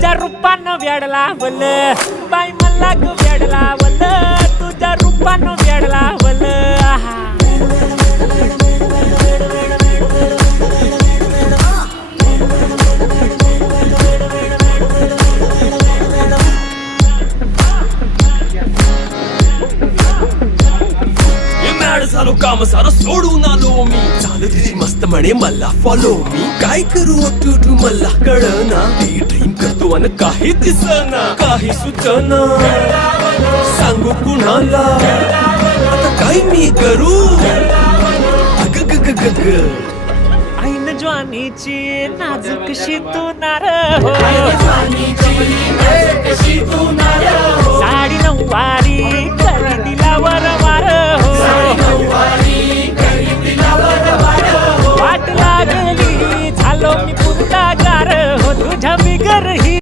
तुझ्या रूपानं वेड लावलं बाई मला ग वेड लावलं तुझ्या रूपानं वेड लावलं आहा. झालो काम सारं सोडून आलो मी चाल तिची मस्त म्हणे मला फॉलो मी काय करू टू मला कळना ती ड्रीम करतो आणि काही दिसना काही सुचना सांगू कुणाला आता काय मी करू अग ग ग ग ग ऐन ज्वानीची नाजूकशी तू नार हो